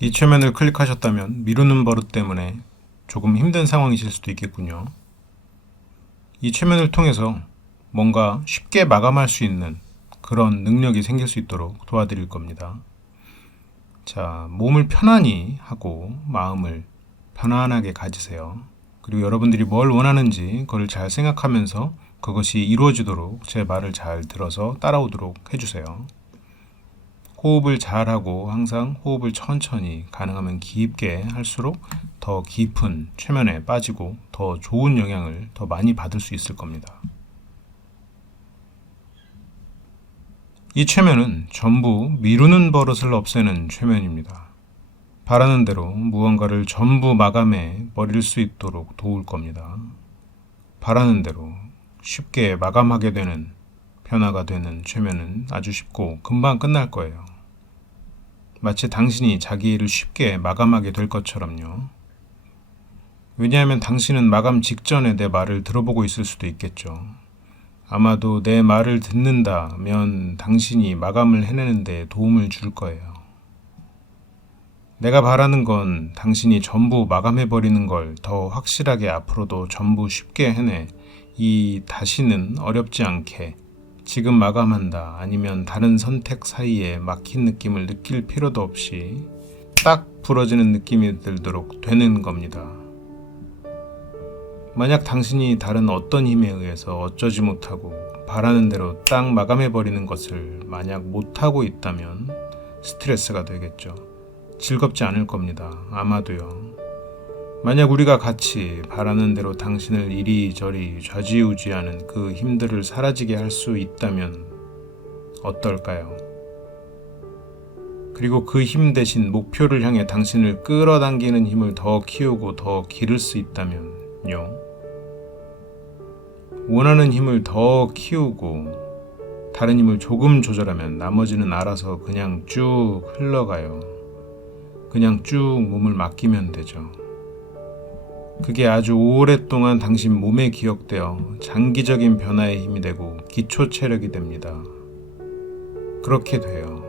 이 최면을 클릭하셨다면 미루는 버릇 때문에 조금 힘든 상황이실 수도 있겠군요. 이 최면을 통해서 뭔가 쉽게 마감할 수 있는 그런 능력이 생길 수 있도록 도와드릴 겁니다. 자, 몸을 편안히 하고 마음을 편안하게 가지세요. 그리고 여러분들이 뭘 원하는지 그걸 잘 생각하면서 그것이 이루어지도록 제 말을 잘 들어서 따라오도록 해주세요. 호흡을 잘하고 항상 호흡을 천천히 가능하면 깊게 할수록 더 깊은 최면에 빠지고 더 좋은 영향을 더 많이 받을 수 있을 겁니다. 이 최면은 전부 미루는 버릇을 없애는 최면입니다. 바라는 대로 무언가를 전부 마감해 버릴 수 있도록 도울 겁니다. 바라는 대로 쉽게 마감하게 되는 변화가 되는 최면은 아주 쉽고 금방 끝날 거예요. 마치 당신이 자기 일을 쉽게 마감하게 될 것처럼요. 왜냐하면 당신은 마감 직전에 내 말을 들어보고 있을 수도 있겠죠. 아마도 내 말을 듣는다면 당신이 마감을 해내는 데 도움을 줄 거예요. 내가 바라는 건 당신이 전부 마감해버리는 걸 더 확실하게 앞으로도 전부 쉽게 해내 이 다시는 어렵지 않게 지금 마감한다 아니면 다른 선택 사이에 막힌 느낌을 느낄 필요도 없이 딱 부러지는 느낌이 들도록 되는 겁니다. 만약 당신이 다른 어떤 힘에 의해서 어쩌지 못하고 바라는 대로 딱 마감해버리는 것을 만약 못하고 있다면 스트레스가 되겠죠. 즐겁지 않을 겁니다. 아마도요. 만약 우리가 같이 바라는 대로 당신을 이리저리 좌지우지하는 그 힘들을 사라지게 할 수 있다면 어떨까요? 그리고 그 힘 대신 목표를 향해 당신을 끌어당기는 힘을 더 키우고 더 기를 수 있다면요. 원하는 힘을 더 키우고 다른 힘을 조금 조절하면 나머지는 알아서 그냥 쭉 흘러가요. 그냥 쭉 몸을 맡기면 되죠. 그게 아주 오랫동안 당신 몸에 기억되어 장기적인 변화의 힘이 되고 기초 체력이 됩니다. 그렇게 돼요.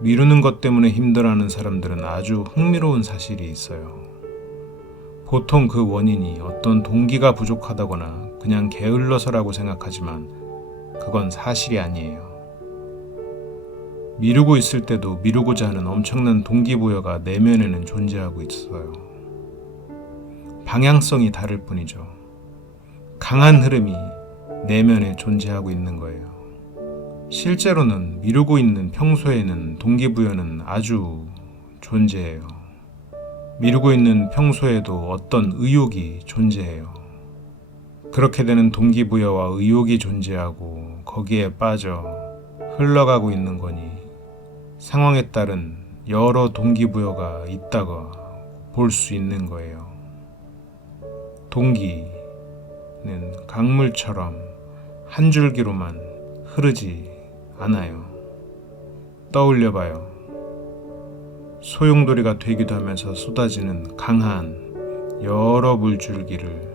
미루는 것 때문에 힘들어하는 사람들은 아주 흥미로운 사실이 있어요. 보통 그 원인이 어떤 동기가 부족하다거나 그냥 게을러서라고 생각하지만 그건 사실이 아니에요. 미루고 있을 때도 미루고자 하는 엄청난 동기부여가 내면에는 존재하고 있어요. 방향성이 다를 뿐이죠. 강한 흐름이 내면에 존재하고 있는 거예요. 실제로는 미루고 있는 평소에는 동기부여는 아주 존재해요. 미루고 있는 평소에도 어떤 의욕이 존재해요. 그렇게 되는 동기부여와 의욕이 존재하고 거기에 빠져 흘러가고 있는 거니 상황에 따른 여러 동기부여가 있다고 볼 수 있는 거예요. 동기는 강물처럼 한 줄기로만 흐르지 않아요. 떠올려봐요. 소용돌이가 되기도 하면서 쏟아지는 강한 여러 물줄기를,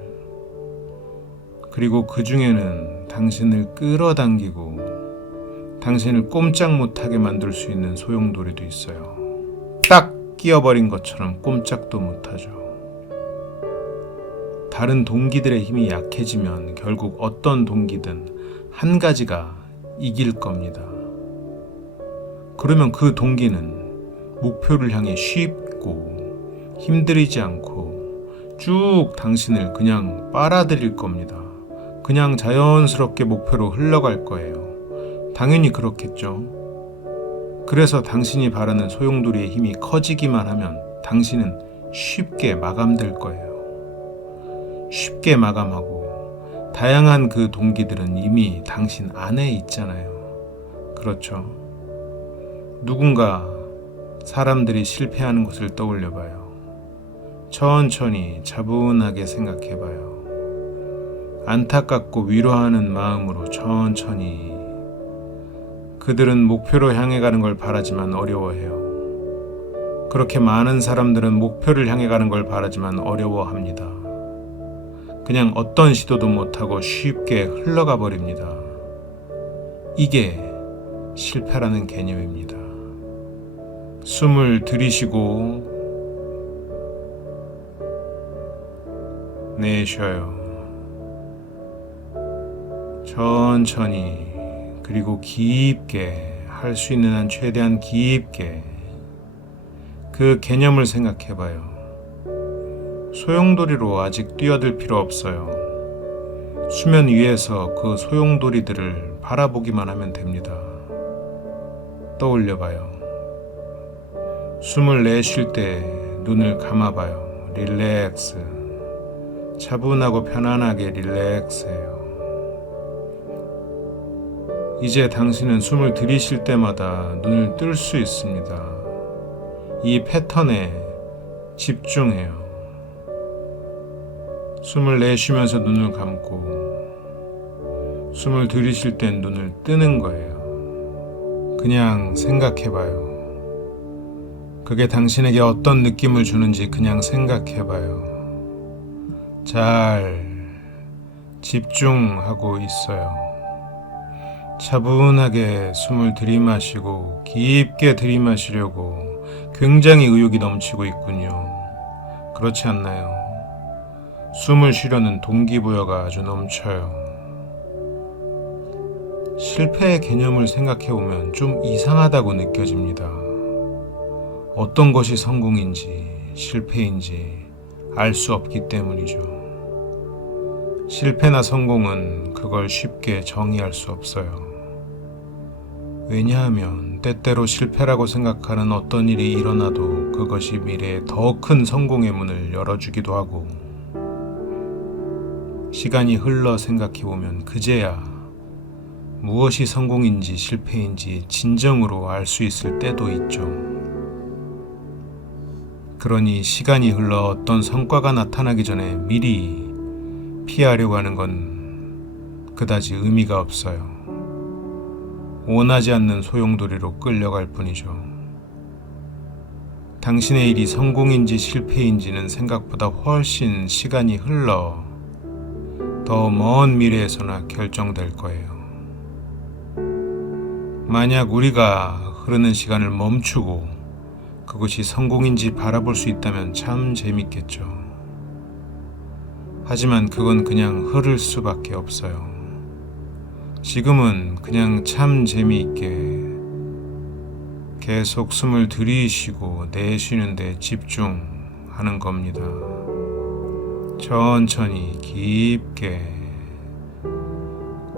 그리고 그 중에는 당신을 끌어당기고 당신을 꼼짝 못하게 만들 수 있는 소용돌이도 있어요. 딱 끼어버린 것처럼 꼼짝도 못하죠. 다른 동기들의 힘이 약해지면 결국 어떤 동기든 한 가지가 이길 겁니다. 그러면 그 동기는 목표를 향해 쉽고 힘들이지 않고 쭉 당신을 그냥 빨아들일 겁니다. 그냥 자연스럽게 목표로 흘러갈 거예요. 당연히 그렇겠죠. 그래서 당신이 바라는 소용돌이의 힘이 커지기만 하면 당신은 쉽게 마감될 거예요. 쉽게 마감하고 다양한 그 동기들은 이미 당신 안에 있잖아요. 그렇죠. 누군가 사람들이 실패하는 것을 떠올려봐요. 천천히 차분하게 생각해봐요. 안타깝고 위로하는 마음으로 천천히. 그들은 목표로 향해 가는 걸 바라지만 어려워해요. 그렇게 많은 사람들은 목표를 향해 가는 걸 바라지만 어려워합니다. 그냥 어떤 시도도 못하고 쉽게 흘러가 버립니다. 이게 실패라는 개념입니다. 숨을 들이쉬고 내쉬어요. 천천히, 그리고 깊게, 할 수 있는 한 최대한 깊게 그 개념을 생각해 봐요. 소용돌이로 아직 뛰어들 필요 없어요. 수면 위에서 그 소용돌이들을 바라보기만 하면 됩니다. 떠올려 봐요. 숨을 내쉴 때 눈을 감아 봐요. 릴렉스. 차분하고 편안하게 릴렉스해요. 이제 당신은 숨을 들이쉴 때마다 눈을 뜰 수 있습니다. 이 패턴에 집중해요. 숨을 내쉬면서 눈을 감고 숨을 들이쉴 땐 눈을 뜨는 거예요. 그냥 생각해봐요. 그게 당신에게 어떤 느낌을 주는지 그냥 생각해봐요. 잘 집중하고 있어요. 차분하게 숨을 들이마시고 깊게 들이마시려고 굉장히 의욕이 넘치고 있군요. 그렇지 않나요? 숨을 쉬려는 동기부여가 아주 넘쳐요. 실패의 개념을 생각해보면 좀 이상하다고 느껴집니다. 어떤 것이 성공인지 실패인지 알 수 없기 때문이죠. 실패나 성공은 그걸 쉽게 정의할 수 없어요. 왜냐하면 때때로 실패라고 생각하는 어떤 일이 일어나도 그것이 미래에 더 큰 성공의 문을 열어주기도 하고, 시간이 흘러 생각해보면 그제야 무엇이 성공인지 실패인지 진정으로 알 수 있을 때도 있죠. 그러니 시간이 흘러 어떤 성과가 나타나기 전에 미리 피하려고 하는 건 그다지 의미가 없어요. 원하지 않는 소용돌이로 끌려갈 뿐이죠. 당신의 일이 성공인지 실패인지는 생각보다 훨씬 시간이 흘러 더 먼 미래에서나 결정될 거예요. 만약 우리가 흐르는 시간을 멈추고 그것이 성공인지 바라볼 수 있다면 참 재밌겠죠. 하지만 그건 그냥 흐를 수밖에 없어요. 지금은 그냥 참 재미있게 계속 숨을 들이쉬고 내쉬는 데 집중하는 겁니다. 천천히 깊게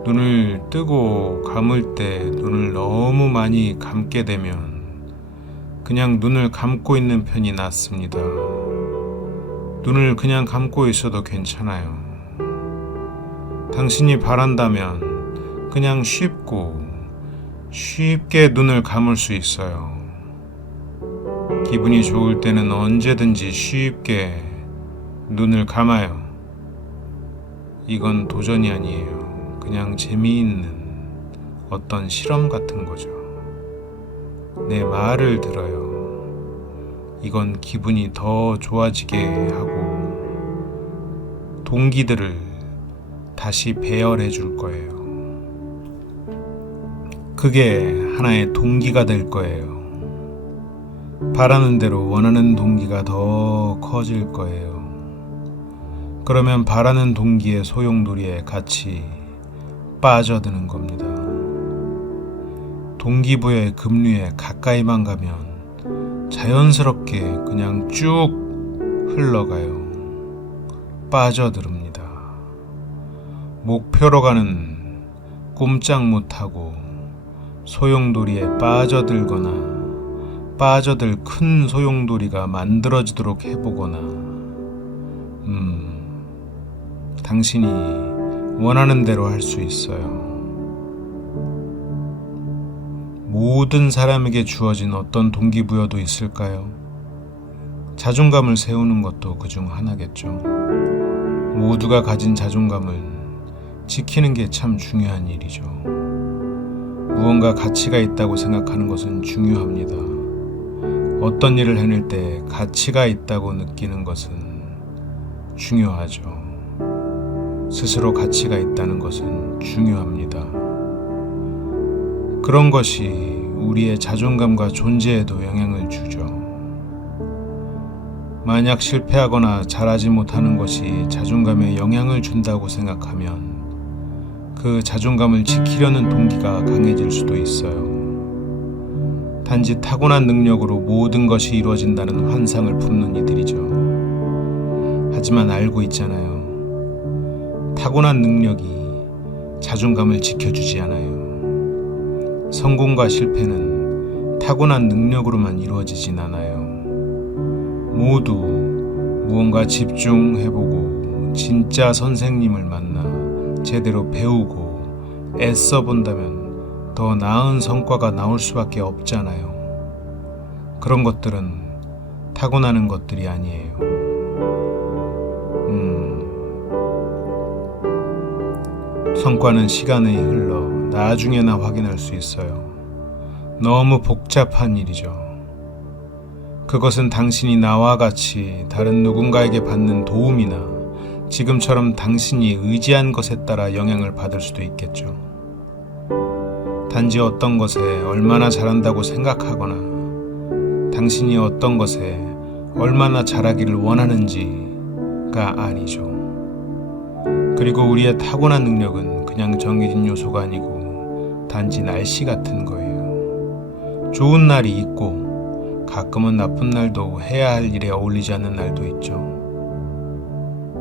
눈을 뜨고 감을 때 눈을 너무 많이 감게 되면 그냥 눈을 감고 있는 편이 낫습니다. 눈을 그냥 감고 있어도 괜찮아요. 당신이 바란다면 그냥 쉽게 눈을 감을 수 있어요. 기분이 좋을 때는 언제든지 쉽게 눈을 감아요. 이건 도전이 아니에요. 그냥 재미있는 어떤 실험 같은 거죠. 내 말을 들어요. 이건 기분이 더 좋아지게 하고 동기들을 다시 배열해 줄 거예요. 그게 하나의 동기가 될 거예요. 바라는 대로 원하는 동기가 더 커질 거예요. 그러면 바라는 동기의 소용돌이에 같이 빠져드는 겁니다. 동기부여의 급류에 가까이만 가면 자연스럽게 그냥 쭉 흘러가요. 빠져들습니다. 목표로 가는 꼼짝 못하고 소용돌이에 빠져들거나 빠져들 큰 소용돌이가 만들어지도록 해보거나 당신이 원하는 대로 할 수 있어요. 모든 사람에게 주어진 어떤 동기부여도 있을까요? 자존감을 세우는 것도 그중 하나겠죠. 모두가 가진 자존감을 지키는 게 참 중요한 일이죠. 무언가 가치가 있다고 생각하는 것은 중요합니다. 어떤 일을 해낼 때 가치가 있다고 느끼는 것은 중요하죠. 스스로 가치가 있다는 것은 중요합니다. 그런 것이 우리의 자존감과 존재에도 영향을 주죠. 만약 실패하거나 잘하지 못하는 것이 자존감에 영향을 준다고 생각하면 그 자존감을 지키려는 동기가 강해질 수도 있어요. 단지 타고난 능력으로 모든 것이 이루어진다는 환상을 품는 이들이죠. 하지만 알고 있잖아요. 타고난 능력이 자존감을 지켜주지 않아요. 성공과 실패는 타고난 능력으로만 이루어지진 않아요. 모두 무언가 집중해보고 진짜 선생님을 만나 제대로 배우고 애써 본다면 더 나은 성과가 나올 수밖에 없잖아요. 그런 것들은 타고나는 것들이 아니에요. 성과는 시간이 흘러 나중에나 확인할 수 있어요. 너무 복잡한 일이죠. 그것은 당신이 나와 같이 다른 누군가에게 받는 도움이나 지금처럼 당신이 의지한 것에 따라 영향을 받을 수도 있겠죠. 단지 어떤 것에 얼마나 잘한다고 생각하거나 당신이 어떤 것에 얼마나 잘하기를 원하는지가 아니죠. 그리고 우리의 타고난 능력은 그냥 정해진 요소가 아니고 단지 날씨 같은 거예요. 좋은 날이 있고 가끔은 나쁜 날도 해야 할 일에 어울리지 않는 날도 있죠.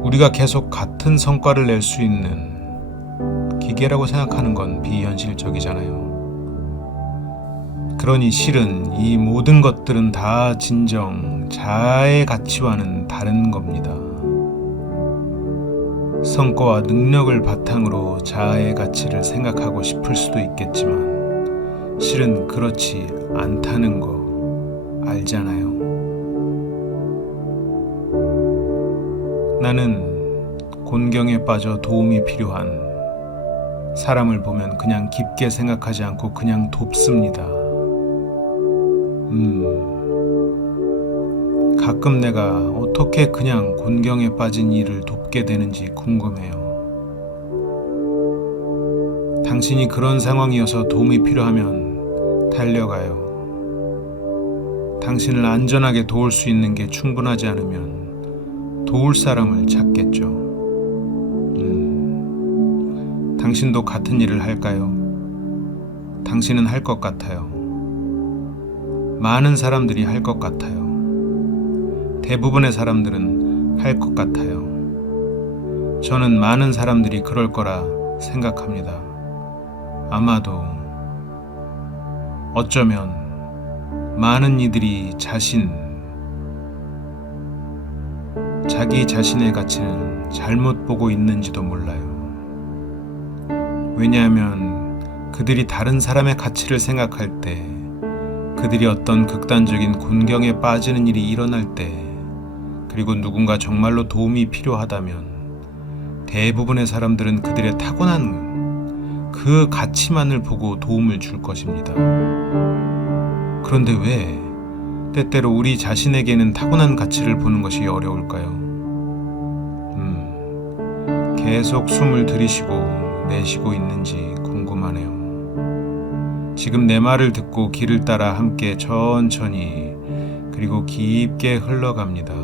우리가 계속 같은 성과를 낼 수 있는 기계라고 생각하는 건 비현실적이잖아요. 그러니 실은 이 모든 것들은 다 진정 자아의 가치와는 다른 겁니다. 성과와 능력을 바탕으로 자아의 가치를 생각하고 싶을 수도 있겠지만 실은 그렇지 않다는 거 알잖아요. 나는 곤경에 빠져 도움이 필요한 사람을 보면 그냥 깊게 생각하지 않고 그냥 돕습니다. 가끔 내가 어떻게 그냥 곤경에 빠진 이를 돕게 되는지 궁금해요. 당신이 그런 상황이어서 도움이 필요하면 달려가요. 당신을 안전하게 도울 수 있는 게 충분하지 않으면 도울 사람을 찾겠죠. 당신도 같은 일을 할까요? 당신은 할 것 같아요. 많은 사람들이 할 것 같아요. 대부분의 사람들은 할 것 같아요. 저는 많은 사람들이 그럴 거라 생각합니다. 아마도 어쩌면 많은 이들이 자기 자신의 가치는 잘못 보고 있는지도 몰라요. 왜냐하면 그들이 다른 사람의 가치를 생각할 때, 그들이 어떤 극단적인 곤경에 빠지는 일이 일어날 때, 그리고 누군가 정말로 도움이 필요하다면 대부분의 사람들은 그들의 타고난 그 가치만을 보고 도움을 줄 것입니다. 그런데 왜 때때로 우리 자신에게는 타고난 가치를 보는 것이 어려울까요? 계속 숨을 들이쉬고 내쉬고 있는지 궁금하네요. 지금 내 말을 듣고 길을 따라 함께 천천히 그리고 깊게 흘러갑니다.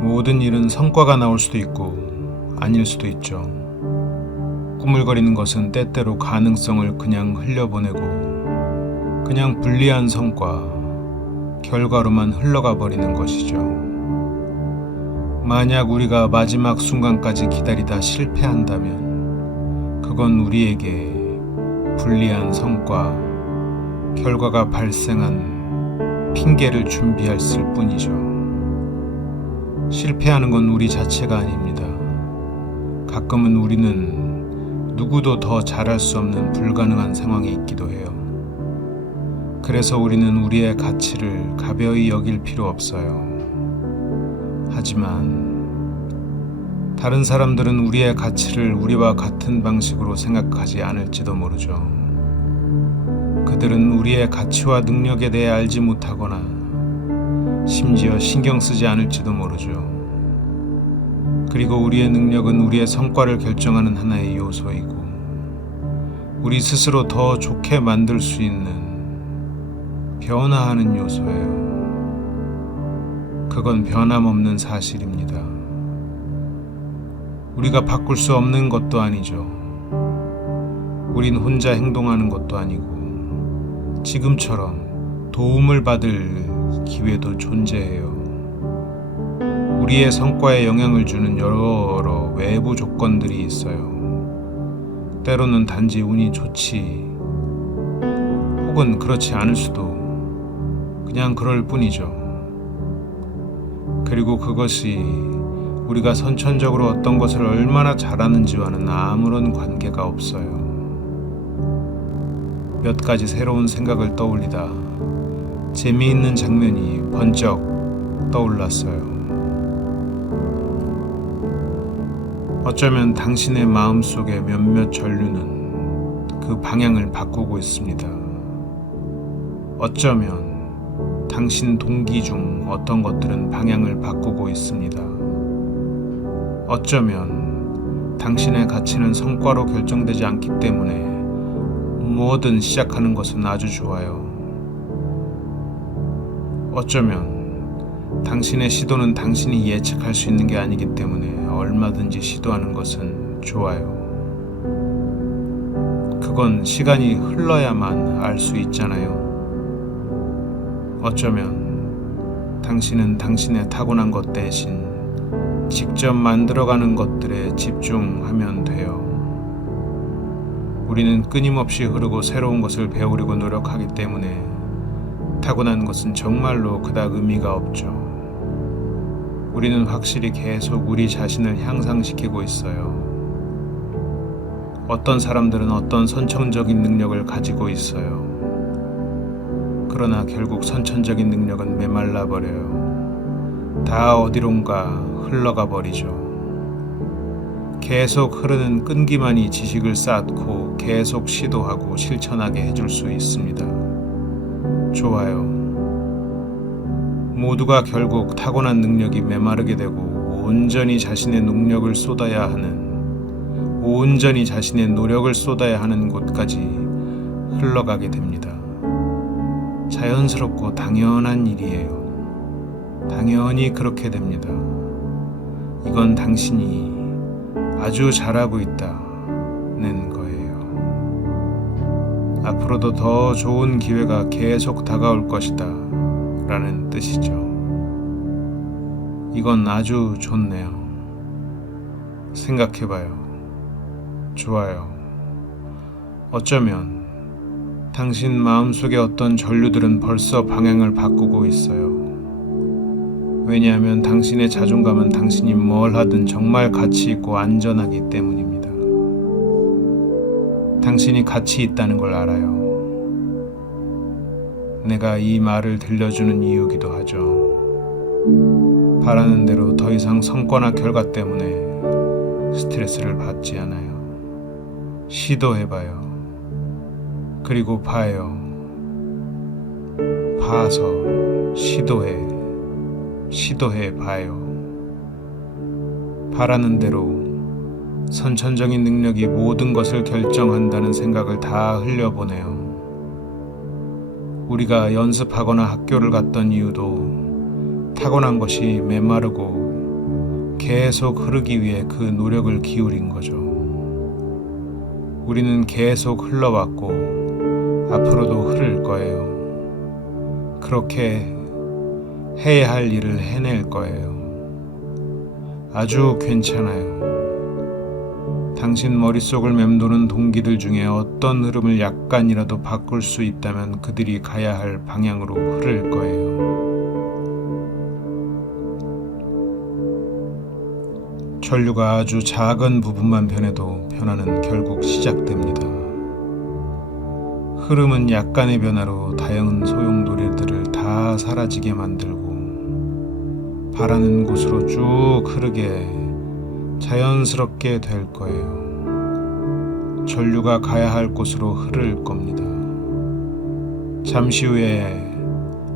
모든 일은 성과가 나올 수도 있고 아닐 수도 있죠. 꾸물거리는 것은 때때로 가능성을 그냥 흘려보내고 그냥 불리한 성과, 결과로만 흘러가 버리는 것이죠. 만약 우리가 마지막 순간까지 기다리다 실패한다면 그건 우리에게 불리한 성과, 결과가 발생한 핑계를 준비했을 뿐이죠. 실패하는 건 우리 자체가 아닙니다. 가끔은 우리는 누구도 더 잘할 수 없는 불가능한 상황에 있기도 해요. 그래서 우리는 우리의 가치를 가벼이 여길 필요 없어요. 하지만 다른 사람들은 우리의 가치를 우리와 같은 방식으로 생각하지 않을지도 모르죠. 그들은 우리의 가치와 능력에 대해 알지 못하거나 심지어 신경 쓰지 않을지도 모르죠. 그리고 우리의 능력은 우리의 성과를 결정하는 하나의 요소이고 우리 스스로 더 좋게 만들 수 있는 변화하는 요소예요. 그건 변함없는 사실입니다. 우리가 바꿀 수 없는 것도 아니죠. 우린 혼자 행동하는 것도 아니고 지금처럼 도움을 받을 기회도 존재해요. 우리의 성과에 영향을 주는 여러 외부 조건들이 있어요. 때로는 단지 운이 좋지, 혹은 그렇지 않을 수도 그냥 그럴 뿐이죠. 그리고 그것이 우리가 선천적으로 어떤 것을 얼마나 잘하는지와는 아무런 관계가 없어요. 몇 가지 새로운 생각을 떠올리다 재미있는 장면이 번쩍 떠올랐어요. 어쩌면 당신의 마음속의 몇몇 전류는 그 방향을 바꾸고 있습니다. 어쩌면 당신 동기 중 어떤 것들은 방향을 바꾸고 있습니다. 어쩌면 당신의 가치는 성과로 결정되지 않기 때문에 뭐든 시작하는 것은 아주 좋아요. 어쩌면 당신의 시도는 당신이 예측할 수 있는 게 아니기 때문에 얼마든지 시도하는 것은 좋아요. 그건 시간이 흘러야만 알 수 있잖아요. 어쩌면 당신은 당신의 타고난 것 대신 직접 만들어가는 것들에 집중하면 돼요. 우리는 끊임없이 흐르고 새로운 것을 배우려고 노력하기 때문에 타고난 것은 정말로 그닥 의미가 없죠. 우리는 확실히 계속 우리 자신을 향상시키고 있어요. 어떤 사람들은 어떤 선천적인 능력을 가지고 있어요. 그러나 결국 선천적인 능력은 메말라 버려요. 다 어디론가 흘러가 버리죠. 계속 흐르는 끈기만이 지식을 쌓고 계속 시도하고 실천하게 해줄 수 있습니다. 좋아요. 모두가 결국 타고난 능력이 메마르게 되고 온전히 자신의 능력을 쏟아야 하는, 온전히 자신의 노력을 쏟아야 하는 곳까지 흘러가게 됩니다. 자연스럽고 당연한 일이에요. 당연히 그렇게 됩니다. 이건 당신이 아주 잘하고 있다는 거예요. 앞으로도 더 좋은 기회가 계속 다가올 것이다 라는 뜻이죠. 이건 아주 좋네요. 생각해봐요. 좋아요. 어쩌면 당신 마음속의 어떤 전류들은 벌써 방향을 바꾸고 있어요. 왜냐하면 당신의 자존감은 당신이 뭘 하든 정말 가치 있고 안전하기 때문입니다. 당신이 가치 있다는 걸 알아요. 내가 이 말을 들려주는 이유기도 하죠. 바라는 대로 더 이상 성과나 결과 때문에 스트레스를 받지 않아요. 시도해봐요. 그리고 봐요. 봐서 시도해 봐요. 바라는 대로 선천적인 능력이 모든 것을 결정한다는 생각을 다 흘려보내요. 우리가 연습하거나 학교를 갔던 이유도 타고난 것이 메마르고 계속 흐르기 위해 그 노력을 기울인 거죠. 우리는 계속 흘러왔고 앞으로도 흐를 거예요. 그렇게 해야 할 일을 해낼 거예요. 아주 괜찮아요. 당신 머릿속을 맴도는 동기들 중에 어떤 흐름을 약간이라도 바꿀 수 있다면 그들이 가야 할 방향으로 흐를 거예요. 전류가 아주 작은 부분만 변해도 변화는 결국 시작됩니다. 흐름은 약간의 변화로 다양한 소용돌이들을 다 사라지게 만들고 바라는 곳으로 쭉 흐르게 자연스럽게 될 거예요. 전류가 가야 할 곳으로 흐를 겁니다. 잠시 후에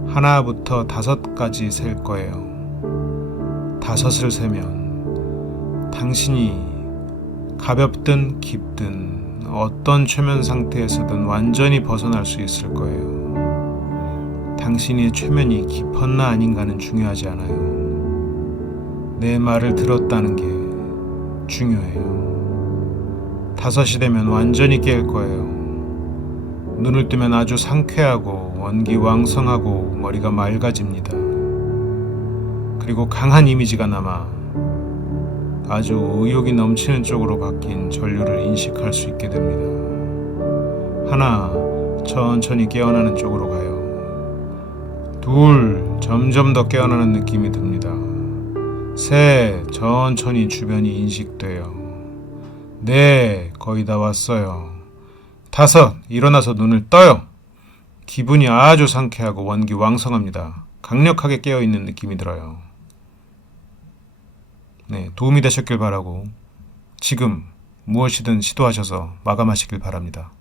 하나부터 5까지 셀 거예요. 5을 세면 당신이 가볍든 깊든 어떤 최면 상태에서든 완전히 벗어날 수 있을 거예요. 당신의 최면이 깊었나 아닌가는 중요하지 않아요. 내 말을 들었다는 게 중요해요. 5시 되면 완전히 깰 거예요. 눈을 뜨면 아주 상쾌하고 원기왕성하고 머리가 맑아집니다. 그리고 강한 이미지가 남아 아주 의욕이 넘치는 쪽으로 바뀐 전류를 인식할 수 있게 됩니다. 하나, 천천히 깨어나는 쪽으로 가요. 둘, 점점 더 깨어나는 느낌이 듭니다. 셋, 천천히 주변이 인식돼요. 넷, 거의 다 왔어요. 5, 일어나서 눈을 떠요. 기분이 아주 상쾌하고 원기왕성합니다. 강력하게 깨어있는 느낌이 들어요. 네, 도움이 되셨길 바라고 지금 무엇이든 시도하셔서 마감하시길 바랍니다.